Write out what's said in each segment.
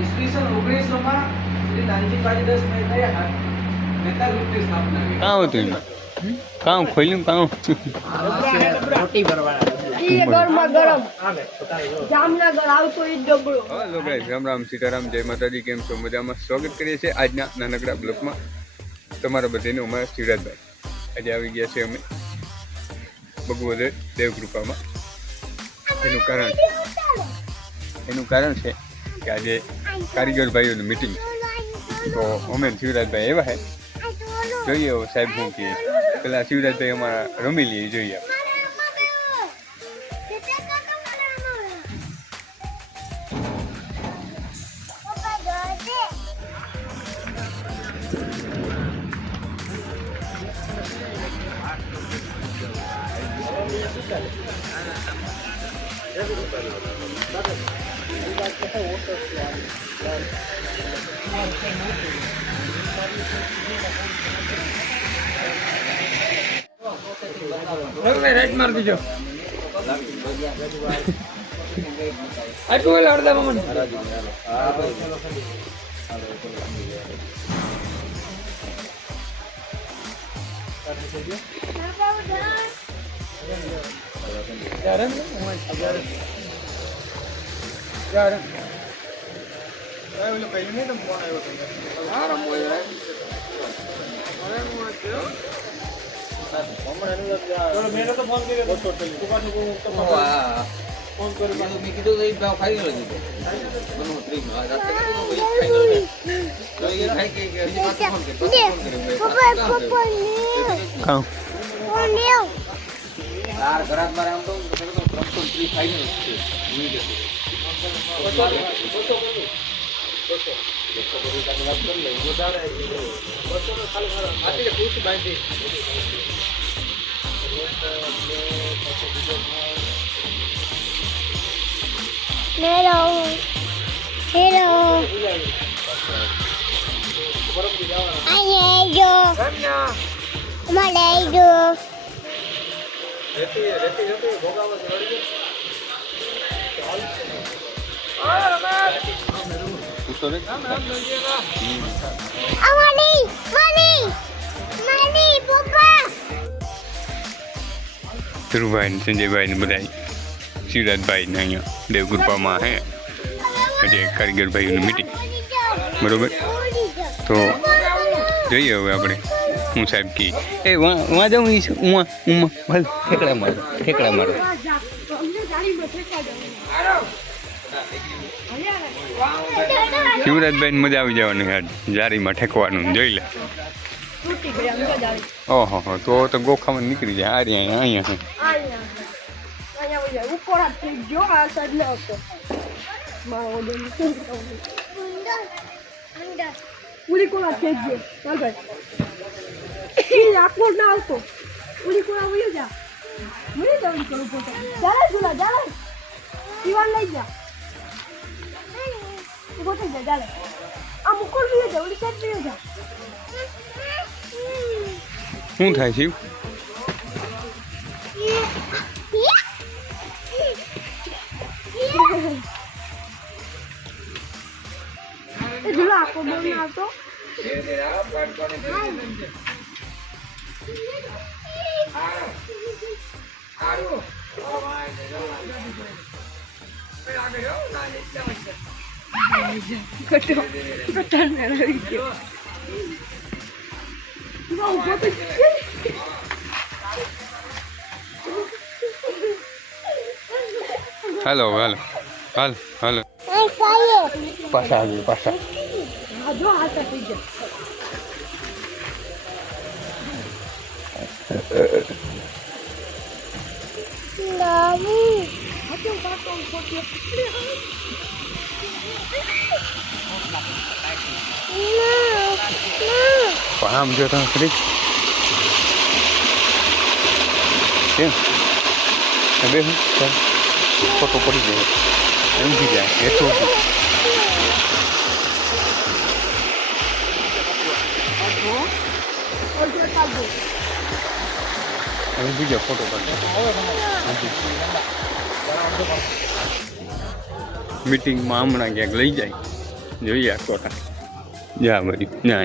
ઈસવીસન 1900 શ્રી નાનજી કાલિદાસ મહેતાએ નેતા ગ્રુપની સ્થાપના કરી. કામ હતું એમાં કામ ખોલ્યું કામ રોટી હેલો ગાઈસ, રામ રામ સીતારામ, જય માતાજી. કેમ છો? મજામાં? સ્વાગત કરીએ છીએ આજના નાનકડા બ્લોગમાં. તમારા બધાનું અમારા શિવરાજભાઈ આજે આવી ગયા છે અમે ભગવદે દેવકૃપામાં. એનું કારણ છે કે આજે કારીગર ભાઈઓની મિટિંગ છે, તો અમે શિવરાજભાઈ એવા છે. જોઈએ હવે સાહેબ શું કહે. પેલા શિવરાજભાઈ અમારા રમી લઈએ, જોઈએ આપણે. રાઈટ માર દીજો. આટલું વેલા અડધા મમન. મેં તો ફોન કર્યો ફોન કર્યો મેં કીધું કે ભાવ ખાઈ ગયો દીધો બનો 30 નો રાતે Hello. Hello. Ayo. Mana itu? Mani, papa. ધ્રુવભાઈ ને સંજયભાઈ ને બધા શિવરાજભાઈ ને અહીંયા દેવકૃપામાં હે આજે કારીગર ભાઈઓની મિટિંગ, બરોબર. તો જોઈએ હવે આપણે હું સાહેબ કી એ વાં જાઉં હાલ ઠેકડા મારો શિવરાજભાઈ ને મજા આવી જવાની યાર, જારીમાં ઠેકવાનું જોઈ લે. ઓહો હો, તો ગોખામાં નીકળી જાય. આ રહ્યા અહીંયા શું થાય શિવ? હાલો હાલો હાલ હાલો પાછા આવી પાછા. આમ જો તમે ખરી કેમ બે ફોટો પડી જાય એમ થઈ જાય એટલું હું બીજો ફોટો કરતો મીટિંગમાં હમણાં ક્યાંક લઈ જાય જોઈએ આ કોટા જા ભાઈ ના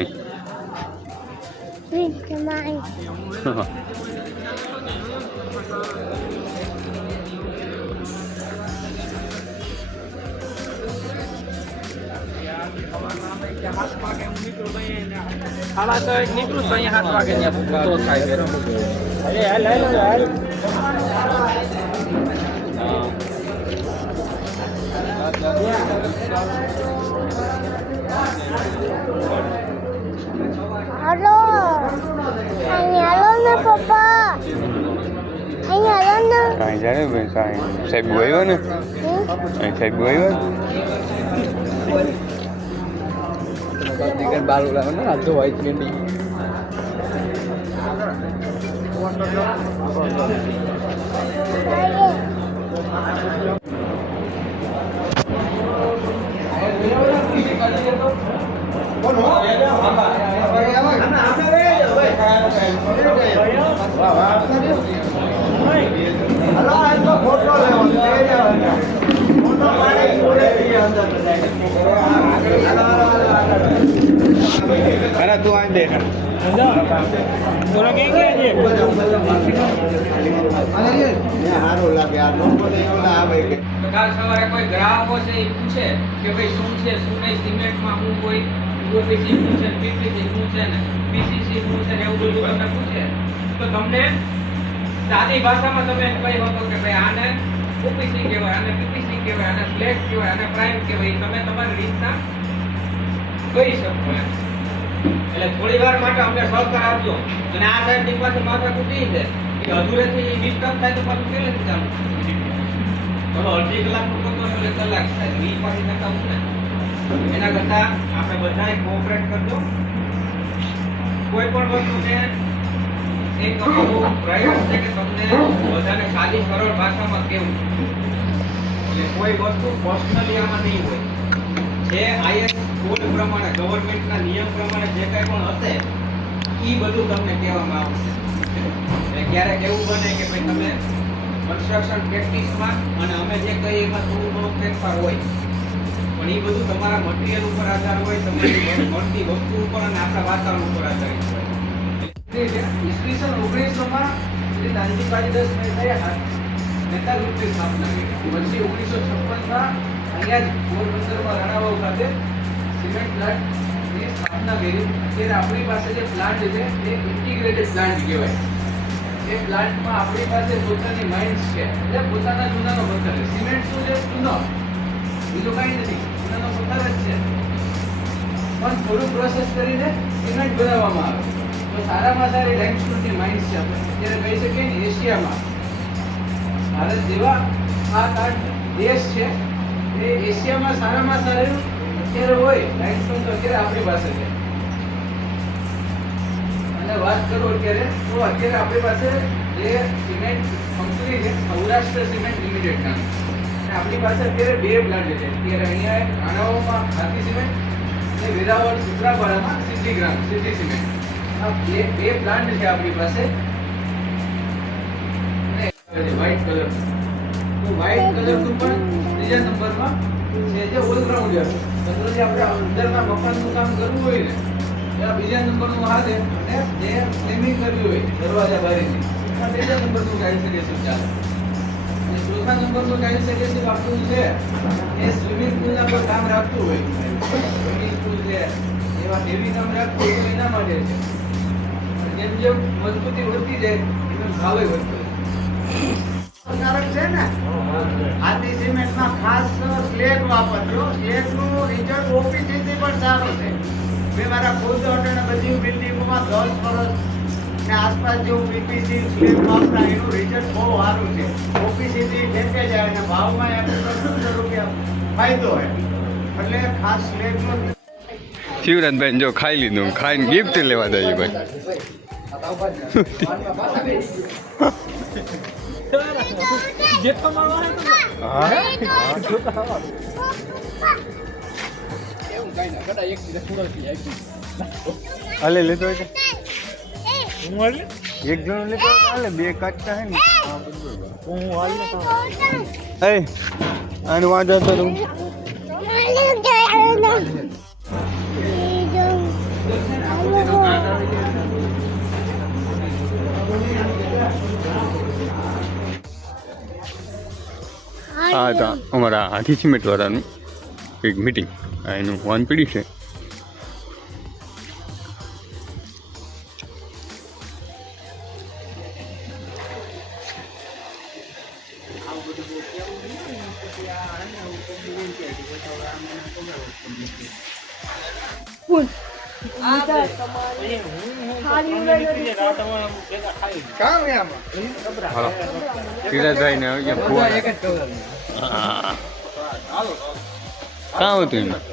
આમાં તો એક નીકળું તો અહીંયા 7 વાગે તો થાય અરે હાલ Halo. Halo na papa. Halo na. કાંઈ જાણે બેન સાહેબ આવ્યો ને સાહેબ આવ્યો ને બાલ ઉલાવો ને આ તો વાઈટ મેંડી અરે તું આ દે થોડા કે છે સારું લાગે આ લોકો ને એવું ના આવે કે કાલ સવારે કોઈ ગ્રાહકો છે એ પૂછે કે ભાઈ શું છે શું નહીં સિમેન્ટમાં હું કોઈ ઓપીસી શું છે પીપીસી શું છે ને પીસીસી શું છે ને એવું બધું તમને પૂછે તો તમને સાદી ભાષામાં તમે કહી શકો કે ભાઈ આને ઓપીસી કહેવાય આને પીપીસી કહેવાય આને ફ્લેટ કહેવાય આને પ્રાઇમ કહેવાય તમે તમારી રીતના કહી શકો એમ એટલે થોડી વાર માટે અમને સહકાર આપજો અને આ સાઈડ ની પાસે માથા કૂટી છે કે અધૂરેથી ડિસ્ટર્બ થાય તો પાછું કેવી રીતે ચાલુ ચલો અડધી કલાકનું કરતો એટલે કલાક થાય 20-25 ટકા ઉઠે એના કરતા આપણે બધાએ કોઓપરેટ કરજો કોઈ પણ વસ્તુને એક બહુ પ્રયાસ છે કે તમને બધાને સાદી સરળ ભાષામાં કહેવું એટલે કોઈ વસ્તુ પર્સનલી આમાં નહીં હોય જે આઈએસ કોડ પ્રમાણે ગવર્નમેન્ટના નિયમ પ્રમાણે જે કંઈ પણ હશે એ બધું તમને કહેવામાં આવશે એટલે ક્યારેક એવું બને કે ભાઈ તમે કન્સ્ટ્રક્શન પ્રેક્ટિસમાં અને અમે જે કહીએ એમાં થોડું ઘણું ફેરફાર હોય પણ એ બધું તમારા મટીરિયલ ઉપર આધાર હોય તમારી મળતી વસ્તુ ઉપર અને આપણા વાતાવરણ ઉપર આધારિત હોય ઈસવીસન 1900 શ્રી નાનજીભાઈ દાસ મહેતાએ નેતા ગ્રુપની સ્થાપના કરી પછી 1956 અહીંયા જ પોરબંદરમાં રાણાવાવ ખાતે સિમેન્ટ પ્લાન્ટની સ્થાપના કરી અત્યારે આપણી પાસે જે પ્લાન્ટ છે એ ઇન્ટિગ્રેટેડ પ્લાન્ટ કહેવાય એ પ્લાન્ટમાં આપણી પાસે પોતાની માઇન્સ છે એટલે પોતાના ચૂનાનો પથ્થર છે સિમેન્ટ શું છે ચૂનો બીજું કાંઈ નથી ચૂનાનો પથ્થર જ છે પણ થોડું પ્રોસેસ કરીને સિમેન્ટ બનાવવામાં આવે તો સારામાં સારી લાઇમસ્ટોનની માઇન્સ છે આપણે અત્યારે કહી શકીએ ને એશિયામાં ભારત જેવા આ દેશ છે એ એશિયામાં સારામાં સારું અત્યારે હોય લાઇમસ્ટોન તો અત્યારે આપણી પાસે છે અને વાત કરું અત્યારે તો અત્યારે આપણી પાસે જે સિમેન્ટ કંપની છે સૌરાષ્ટ્ર સિમેન્ટ લિમિટેડ નામ અને આપણી પાસે અત્યારે 2 પ્લાન્ટ છે અત્યારે અહીંયા રાણાવાવમાં ભારતી સિમેન્ટ અને વેરાવળ સુત્રાપાડામાં સિદ્ધિ સિમેન્ટ આ બે પ્લાન્ટ છે આપણી પાસે વ્હાઇટ કલર તો વ્હાઇટ કલરનું પણ ત્રીજા નંબરમાં છે જે ઓલરાઉન્ડર જનરલી આપણે અંદરના મકાનનું કામ કરવું હોય ને ત્યાં બીજા નંબરનું આ છે અને જે સ્લેમિંગ કરવી હોય દરવાજા બારીની આ ત્રીજા નંબરનું કાઢી શકે છે ચાલે અને ચોથા નંબરનું કાઢી શકે છે આપણું છે એ સ્વિમિંગ પુલના પર કામ રાખતું હોય સ્વિમિંગ પુલ છે એવા હેવી કામ રાખતું હોય તો એના માટે છે જેમ જેમ મજબૂતી વધતી જાય એમ ભાવે વધતો કારણ છે ને આથી સિમેન્ટમાં ખાસ સ્લેગ વાપરજો સ્લેગનું રિઝલ્ટ ઓપીસી થી પણ સારું છે મેં મારા ખુદ અને બધી બિલ્ડિંગોમાં 10 વર્ષ ને આસપાસ જેવું પીપીસી સ્લેગ વાપરા એનું રિઝલ્ટ બહુ સારું છે ઓપીસી થી ઠેકે જાય અને ભાવમાં ₹15 ફાયદો હોય એટલે ખાસ સ્લેગનો શિવરાજભાઈ જો ખાઈ લીધું ખાઈને ગિફ્ટ લેવા જઈએ ભાઈ જેટલો મારો આવે તો એવું કાઈ ના કડા એક દિવસ થોડો થી આવી હાલે લેતો હોય હું એક જણો લેતો ચાલે, બે કાચા હે ને હું હાલ ને એ આનું વાંધો તો તું હા તો અમારા હાથી સિમેન્ટ વાળાનું એક મીટિંગ એનું વાન પીડી છે. સિરાજભાઈ ને કામ હતું એમાં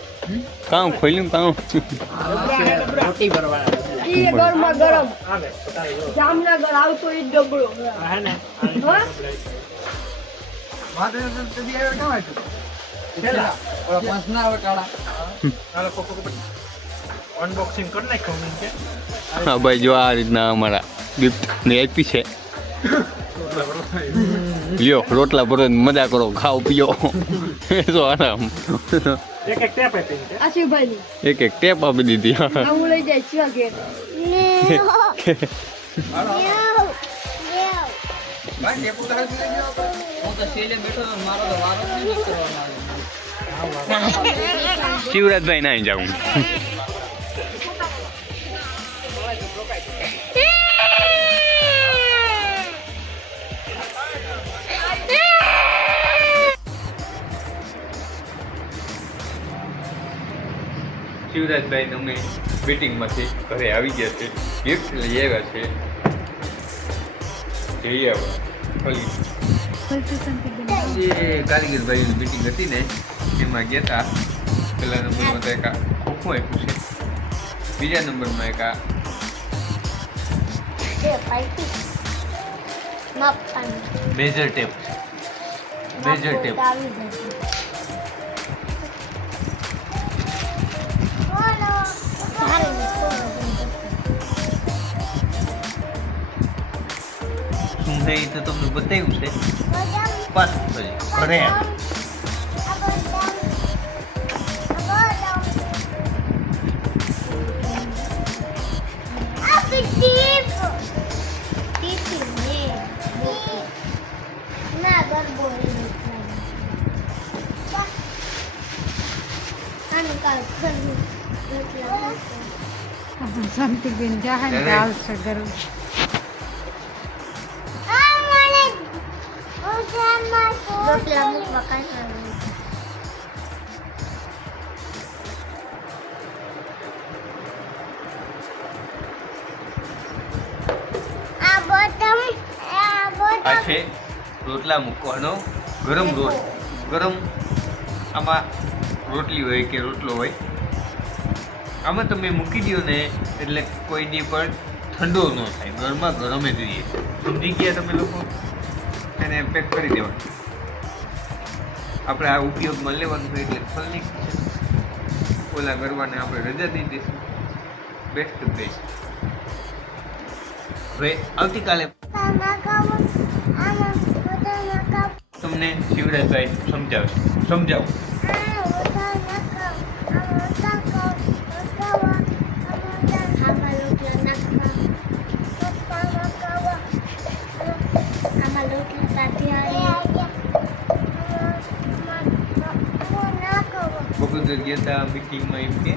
કામ ખોલ્યું કામ રોટી ભરવાના ઈ ગરમા ગરમ જામનગર આવતો ઈ ડબડો હે ને અનબોક્સિંગ કરી નાખ્યો મેં કે હા ભાઈ જો આ રીતના અમારા ગિફ્ટ ને આપી છે. લ્યો રોટલા ભરો મજા કરો ખાઓ પીઓ તો આરામ. એક ટેપ આપી છે આશીભાઈ ની એક ટેપ આપી દીધી. હું લઈ જાય છે ઘેર શિવરાજભાઈ ના જાઉં. શિવરાજભાઈ અમે મીટિંગમાંથી ઘરે આવી ગયા છે, ગિફ્ટ લઈ આવ્યા છે. જઈએ હવે એ કારીગરભાઈની મીટિંગ હતી ને એમાં ગયા હતા. પહેલા નંબરમાં તો એક ખોખું આપ્યું છે, બીજા નંબરમાં એક મેજર ટેપ મેજર ટેપ. શું છે એ તો તમને બતાવ્યું છે પાછું ઘરે શાંતિબેન જાહે ને આવશે ગરમ રોટલા મૂકવા કાંઈ આ છે રોટલા મૂકવાનો ગરમ ગરમ. આમાં રોટલી હોય કે રોટલો હોય, આમાં તમે મૂકી દો ને એટલે કોઈની પણ ઠંડો ન થાય, ગરમા ગરમે જોઈએ. સમજી ગયા તમે લોકો? એને પેક કરી દેવાનું. આપણે આ ઉપયોગમાં લેવાનું હોય એટલે ફલની ઓલા ગરવાને આપણે રજા દઈ દઈશું. Best best. હવે આવતીકાલે તમને શિવરાજભાઈ સમજાવું. બપોર ગયા હતા મીટિંગમાં એમ કે